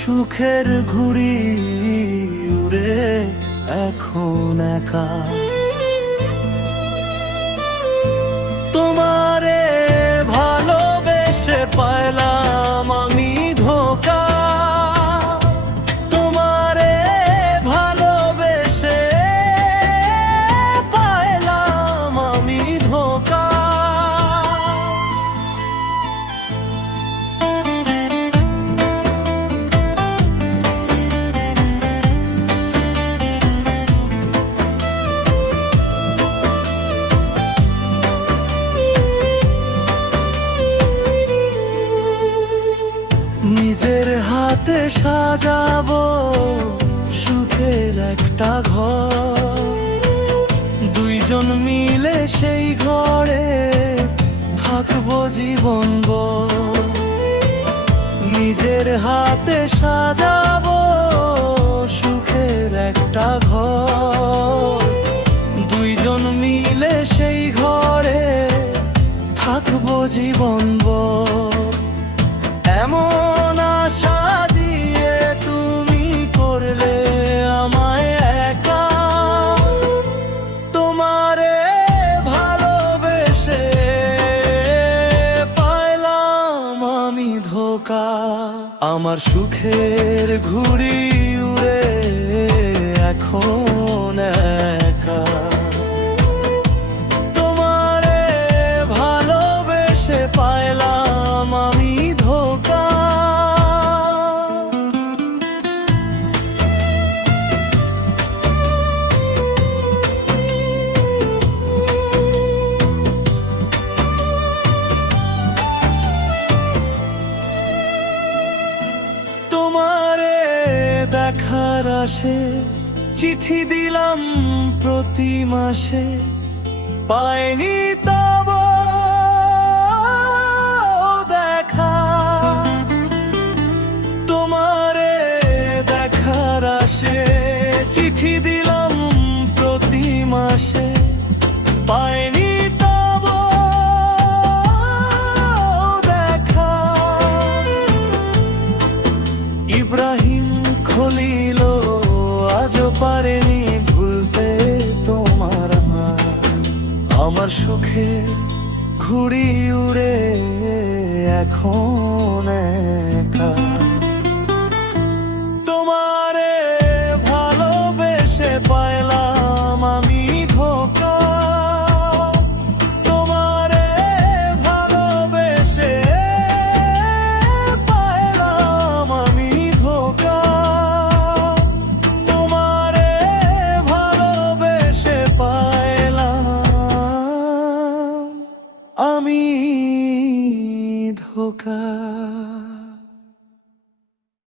সুখের ঘুড়ি উড়ে এখন একা। তোমারে ভালোবেসে পাইলাম আমি ধোঁকা। তোমারে ভালোবেসে পাইলাম আমি ধোঁকা। নিজের হাতে সাজাবো সুখের একটা ঘর, দুইজন মিলে সেই ঘরে থাকবো জীবনভর। নিজের হাতে সাজাবো সুখের একটা ঘর, দুইজন মিলে সেই ঘরে থাকবো জীবনভর। এমন আশা দিয়ে তুমি করলে আমায় একা। তোমারে ভালোবেসে পাইলাম আমি ধোঁকা। আমার সুখের ঘুড়ি উড়ে এখন একা। তোমারে ভালোবেসে পাইলাম আমি ধোঁকা। তোমারে দেখার আশে চিঠি দিলাম প্রতি মাসে, পাইনি তব দেখা। তোমারে দেখার আশে চিঠি দিলাম প্রতি মাসে, পাইনি তব দেখা। ইব্রাহিম খলিল আজও পারেনি ভুলতে তোমার হাত। আমার সুখে ঘুড়ি উড়ে এখন একা। তোমারে ভালোবেসে পাইলাম আমি ধোঁকা। তোমারে ভালোবেসে পাইলাম আমি ধোঁকা। তোমারে ভালোবেসে পাইলাম আমি ধোঁকা।